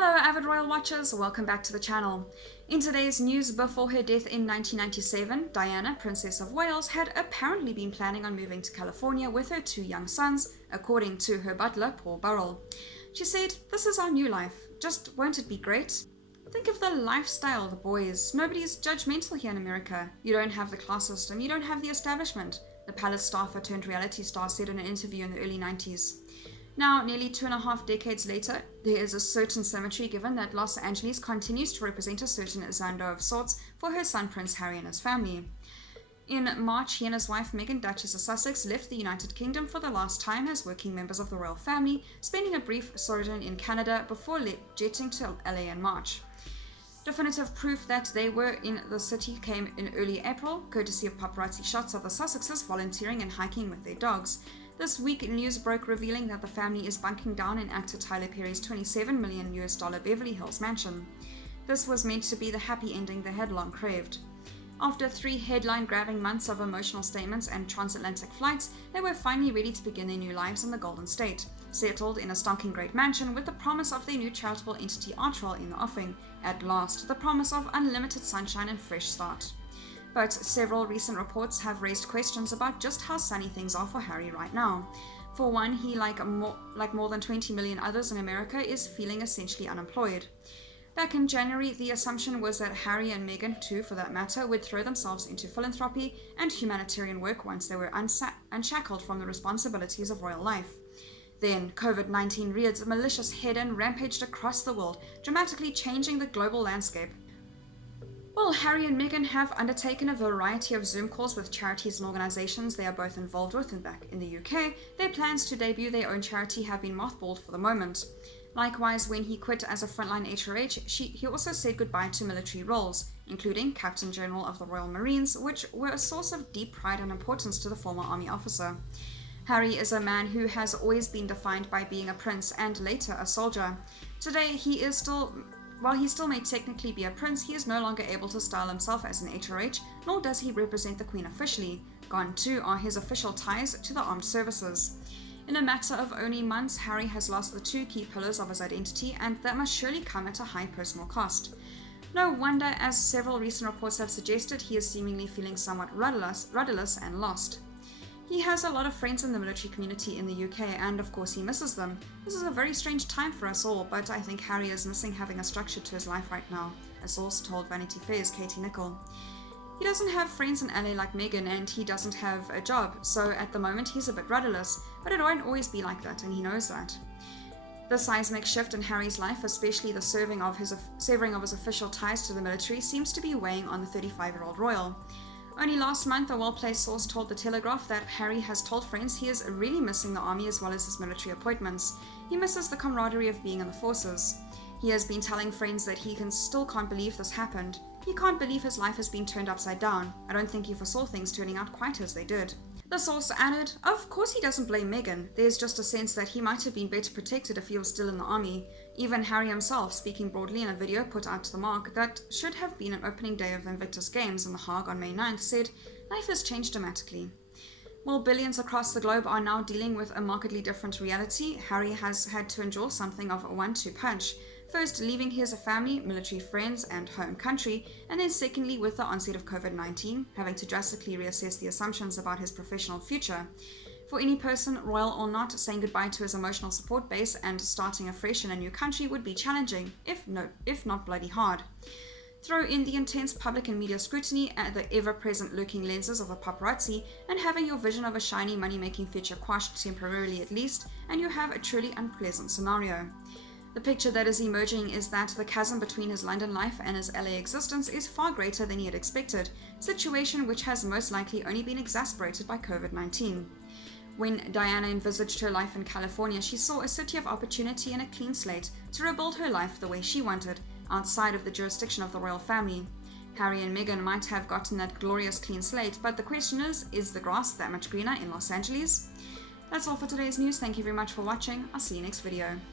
Hello avid royal watchers, welcome back to the channel. In today's news, before her death in 1997, Diana, Princess of Wales, had apparently been planning on moving to California with her two young sons, according to her butler, Paul Burrell. She said, "This is our new life, just won't it be great? Think of the lifestyle, the boys. Nobody's judgmental here in America. You don't have the class system, you don't have the establishment," the palace staffer turned reality star said in an interview in the early 90s. Now, nearly 2.5 decades later, there is a certain symmetry given that Los Angeles continues to represent a certain Zando of sorts for her son Prince Harry and his family. In March, he and his wife Meghan, Duchess of Sussex, left the United Kingdom for the last time as working members of the royal family, spending a brief sojourn in Canada before jetting to LA in March. Definitive proof that they were in the city came in early April, courtesy of paparazzi shots of the Sussexes volunteering and hiking with their dogs. This week, news broke revealing that the family is bunking down in actor Tyler Perry's $27 million Beverly Hills mansion. This was meant to be the happy ending they had long craved. After 3 headline-grabbing months of emotional statements and transatlantic flights, they were finally ready to begin their new lives in the Golden State, settled in a stonking great mansion with the promise of their new charitable entity Archwell in the offing. At last, the promise of unlimited sunshine and fresh start. But several recent reports have raised questions about just how sunny things are for Harry right now. For one, he, like more than 20 million others in America, is feeling essentially unemployed. Back in January, the assumption was that Harry and Meghan, too for that matter, would throw themselves into philanthropy and humanitarian work once they were unshackled from the responsibilities of royal life. Then, COVID-19 reared its malicious head and rampaged across the world, dramatically changing the global landscape. While Harry and Meghan have undertaken a variety of Zoom calls with charities and organizations they are both involved with back in the UK, their plans to debut their own charity have been mothballed for the moment. Likewise, when he quit as a frontline HRH, he also said goodbye to military roles, including Captain General of the Royal Marines, which were a source of deep pride and importance to the former army officer. Harry is a man who has always been defined by being a prince and later a soldier. Today, while he still may technically be a prince, he is no longer able to style himself as an HRH, nor does he represent the Queen officially. Gone too are his official ties to the armed services. In a matter of only months, Harry has lost the 2 key pillars of his identity, and that must surely come at a high personal cost. No wonder, as several recent reports have suggested, he is seemingly feeling somewhat rudderless and lost. He has a lot of friends in the military community in the UK, and of course he misses them. This is a very strange time for us all, but I think Harry is missing having a structure to his life right now, a source told Vanity Fair's Katie Nicholl. He doesn't have friends in LA like Meghan, and he doesn't have a job, so at the moment he's a bit rudderless, but it won't always be like that, and he knows that. The seismic shift in Harry's life, especially the severing of his official ties to the military, seems to be weighing on the 35-year-old royal. Only last month, a well-placed source told The Telegraph that Harry has told friends he is really missing the army as well as his military appointments. He misses the camaraderie of being in the forces. He has been telling friends that he still can't believe this happened. He can't believe his life has been turned upside down. I don't think he foresaw things turning out quite as they did. The source added, "Of course he doesn't blame Meghan. There's just a sense that he might have been better protected if he was still in the army. Even Harry himself, speaking broadly in a video put out to the mark that should have been an opening day of the Invictus Games in The Hague on May 9th, said, 'Life has changed dramatically.' While billions across the globe are now dealing with a markedly different reality, Harry has had to endure something of a 1-2 punch. First, leaving his family, military friends, and home country, and then secondly, with the onset of COVID-19, having to drastically reassess the assumptions about his professional future. For any person, royal or not, saying goodbye to his emotional support base and starting afresh in a new country would be challenging, if not bloody hard. Throw in the intense public and media scrutiny and the ever-present lurking lenses of the paparazzi, and having your vision of a shiny money-making future quashed temporarily at least, and you have a truly unpleasant scenario. The picture that is emerging is that the chasm between his London life and his LA existence is far greater than he had expected, a situation which has most likely only been exacerbated by COVID-19. When Diana envisaged her life in California, she saw a city of opportunity and a clean slate to rebuild her life the way she wanted, outside of the jurisdiction of the royal family. Harry and Meghan might have gotten that glorious clean slate, but the question is the grass that much greener in Los Angeles? That's all for today's news. Thank you very much for watching. I'll see you next video.